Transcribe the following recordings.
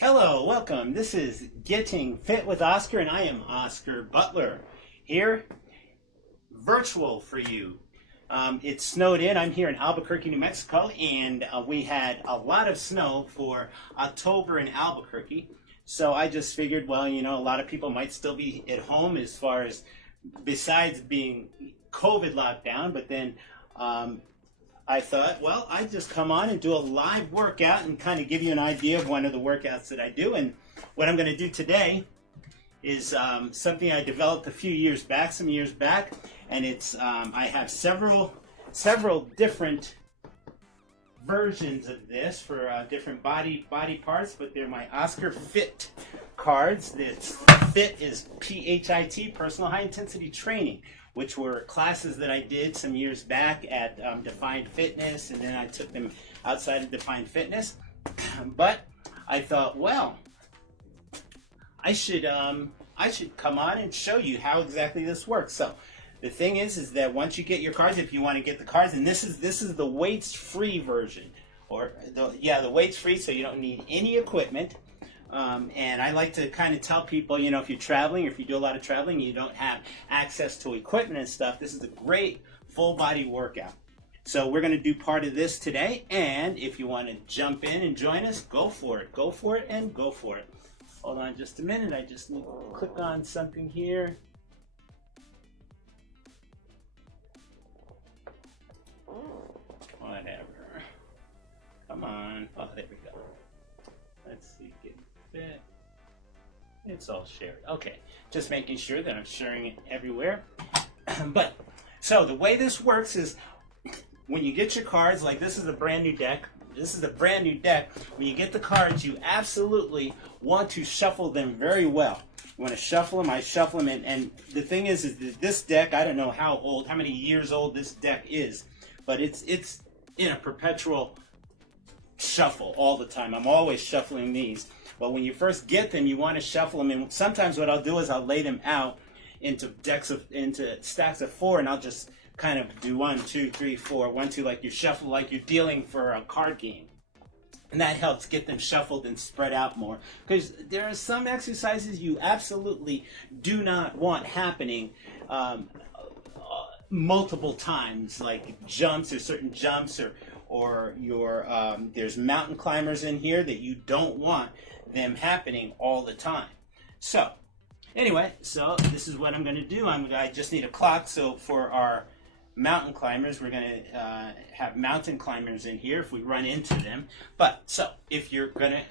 Hello, welcome. This is Getting Fit with Oscar, and I am Oscar Butler here, virtual for you. It snowed in. I'm here in Albuquerque, New Mexico, and we had a lot of snow for October in Albuquerque. So I just figured, well, a lot of people might still be at home as far as besides being COVID lockdown, but then I thought, well, I'd just come on and do a live workout and kind of give you an idea of one of the workouts that I do. And what I'm going to do today is something I developed a few years back, and it's I have several different versions of this for different body parts, but they're my Oscar Fit cards. It's Fit is PHIT, Personal High Intensity Training, which were classes that I did some years back at Defined Fitness, and then I took them outside of Defined Fitness. But I thought, well, I should come on and show you how exactly this works. So the thing is that once you get your cards, if you want to get the cards, and this is the weights-free version, or the weights-free, so you don't need any equipment. And I like to kind of tell people, if you're traveling, or if you do a lot of traveling, you don't have access to equipment and stuff, this is a great full body workout. So we're going to do part of this today, and if you want to jump in and join us, go for it. Go for it and go for it. Hold on just a minute. I just need to click on something here. Whatever. Come on. Oh, there we go. Let's see. Get fit. It's all shared. Okay. Just making sure that I'm sharing it everywhere. But, so the way this works is when you get your cards, like this is a brand new deck. When you get the cards, you absolutely want to shuffle them very well. You want to shuffle them. I shuffle them. And the thing is that this deck, I don't know how many years old this deck is, but it's in a perpetual shuffle all the time. I'm always shuffling these. But when you first get them, you want to shuffle them. And sometimes what I'll do is I'll lay them out into stacks of 4, and I'll just kind of do 1, 2, 3, 4, 1, 2, like you shuffle, like you're dealing for a card game. And that helps get them shuffled and spread out more. Because there are some exercises you absolutely do not want happening multiple times, like jumps or certain jumps, or there's mountain climbers in here that you don't want them happening all the time. So anyway, so this is what I'm going to do. I just need a clock. So for our mountain climbers, we're going to have mountain climbers in here if we run into them. But so if you're going to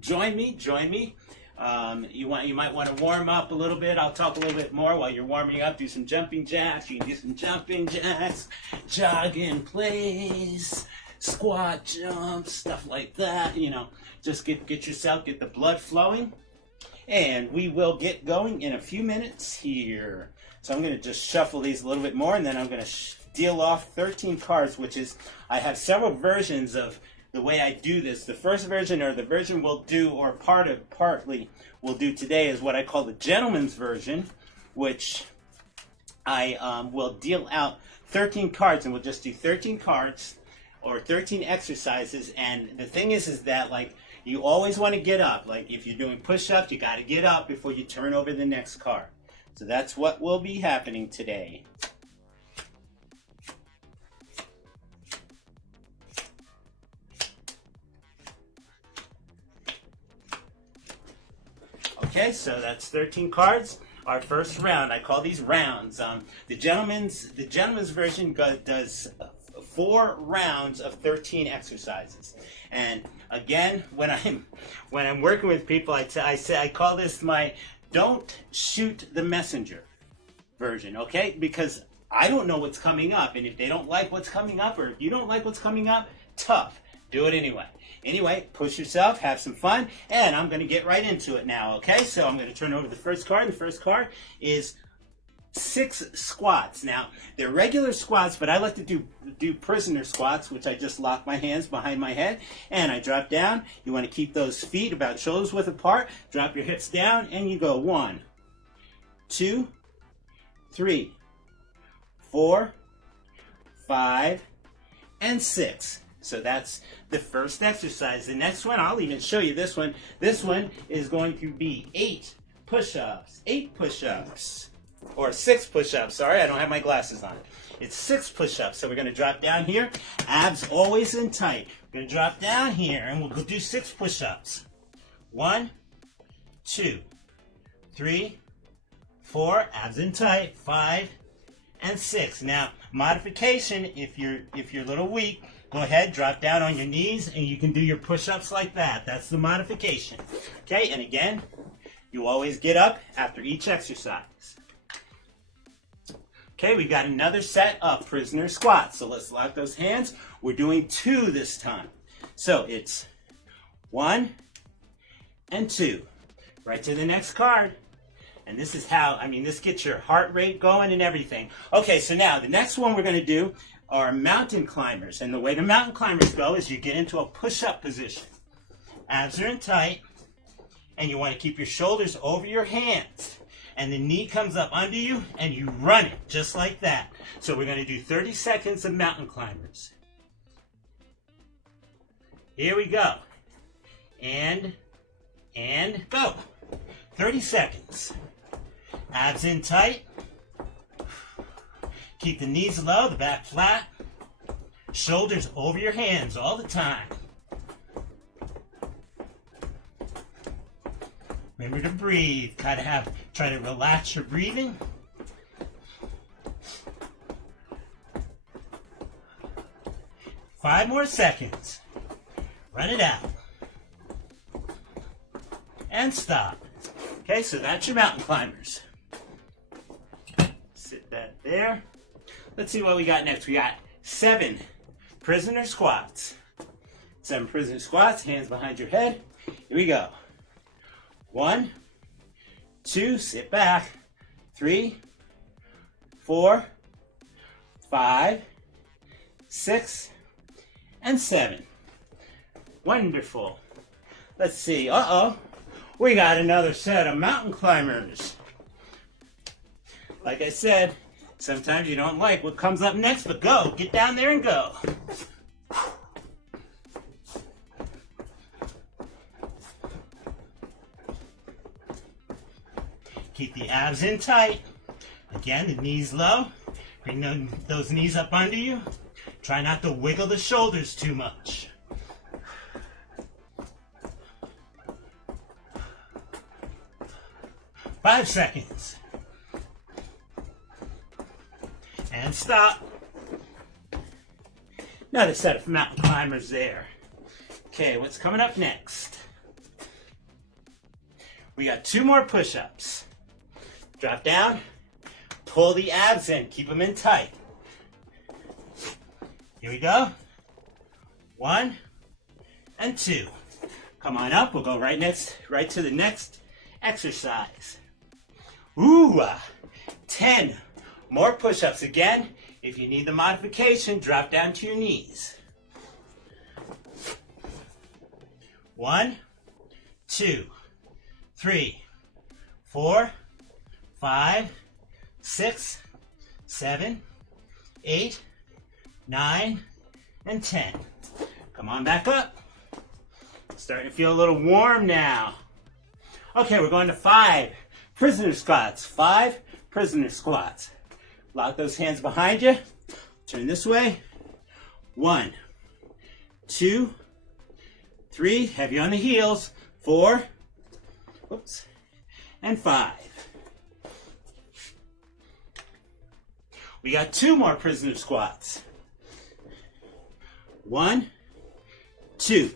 join me. You might want to warm up a little bit. I'll talk a little bit more while you're warming up. Do some jumping jacks. You can do some jumping jacks, jog in place, squat jumps, stuff like that. Just get the blood flowing, and we will get going in a few minutes here. So I'm going to just shuffle these a little bit more, and then I'm going to deal off 13 cards, which is, I have several versions of the way I do this. The first version, or the version we'll do, or partly we'll do today, is what I call the gentleman's version, which I will deal out 13 cards, and we'll just do 13 cards, or 13 exercises. And the thing is that, like, you always want to get up. Like, if you're doing push-ups, you got to get up before you turn over the next card. So that's what will be happening today. Okay, so that's 13 cards. Our first round, I call these rounds. The gentleman's version does 4 rounds of 13 exercises. And again, when I'm working with people, I call this my "don't shoot the messenger" version. Okay, because I don't know what's coming up, and if they don't like what's coming up, or if you don't like what's coming up, tough. Do it anyway. Anyway, push yourself, have some fun, and I'm going to get right into it now, okay? So I'm going to turn over the first card. The first card is 6 squats. Now, they're regular squats, but I like to do prisoner squats, which I just lock my hands behind my head, and I drop down. You want to keep those feet about shoulders width apart. Drop your hips down, and you go 1, 2, 3, 4, 5, and 6. So that's the first exercise. The next one, I'll even show you this one. This one is going to be 8 push-ups. 8 push-ups. Or 6 push-ups. Sorry, I don't have my glasses on. It's 6 push-ups. So we're going to drop down here. Abs always in tight. We're going to drop down here and we'll do 6 push-ups. 1, 2, 3, 4. Abs in tight. 5, and 6. Now, modification, if you're a little weak, go ahead, drop down on your knees, and you can do your push-ups like that. That's the modification. Okay, and again, you always get up after each exercise. Okay, we got another set of prisoner squats. So let's lock those hands. We're doing 2 this time. So it's 1 and 2. Right to the next card. And this is how, this gets your heart rate going and everything. Okay, so now the next one we're going to do are mountain climbers. And the way the mountain climbers go is you get into a push-up position. Abs are in tight, and you want to keep your shoulders over your hands. And the knee comes up under you, and you run it just like that. So we're going to do 30 seconds of mountain climbers. Here we go. And go. 30 seconds. Abs in tight. Keep the knees low, the back flat. Shoulders over your hands all the time. Remember to breathe. Try to relax your breathing. Five more seconds. Run it out. And stop. Okay, so that's your mountain climbers. Sit that there. Let's see what we got next. We got 7 prisoner squats. 7 prisoner squats, hands behind your head. Here we go. 1, 2, sit back. 3, 4, 5, 6, and 7. Wonderful. Let's see. We got another set of mountain climbers. Like I said, sometimes you don't like what comes up next, but go. Get down there and go. Keep the abs in tight. Again, the knees low. Bring those knees up under you. Try not to wiggle the shoulders too much. Five seconds. And stop. Another set of mountain climbers there. Okay, what's coming up next? We got 2 more push-ups. Drop down, pull the abs in, keep them in tight. Here we go. 1 and 2. Come on up, we'll go right to the next exercise. 10 more push-ups. Again, if you need the modification, drop down to your knees. 1, 2, 3, 4, 5, 6, 7, 8, 9, and 10. Come on back up. Starting to feel a little warm now. Okay, we're going to 5 prisoner squats. 5 prisoner squats. Lock those hands behind you. Turn this way. 1, 2, 3. Heavy on the heels. 4. And 5. We got 2 more prisoner squats. 1, 2.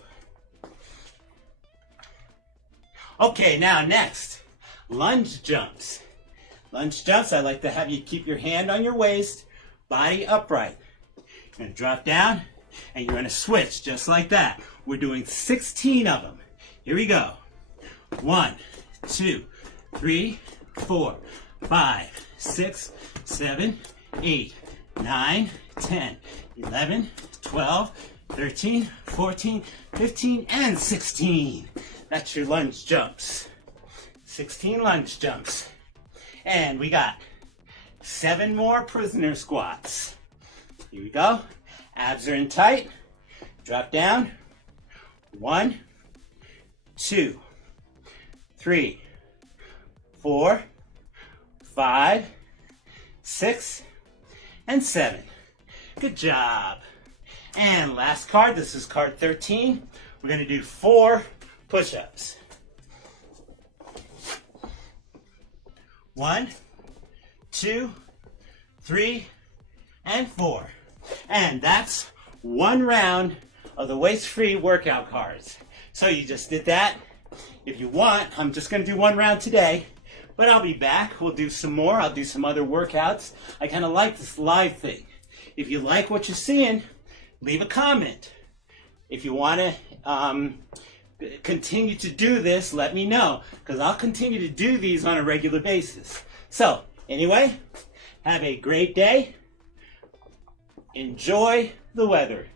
Okay, now next, lunge jumps. Lunge jumps, I like to have you keep your hand on your waist, body upright. You're going to drop down, and you're going to switch just like that. We're doing 16 of them. Here we go. 1, 2, 3, 4, 5, 6, 7, 8, 9, 10, 11, 12, 13, 14, 15, and 16. That's your lunge jumps. 16 lunge jumps. And we got 7 more prisoner squats. Here we go. Abs are in tight. Drop down. 1, 2, 3, 4, 5, 6, and 7. Good job. And last card, this is card 13. We're going to do 4 push-ups. 1, 2, 3, and 4. And that's 1 round of the waist-free workout cards. So you just did that. If you want, I'm just going to do 1 round today, but I'll be back. We'll do some more. I'll do some other workouts. I kind of like this live thing. If you like what you're seeing, leave a comment. If you want to continue to do this, let me know, because I'll continue to do these on a regular basis. So, anyway, have a great day. Enjoy the weather.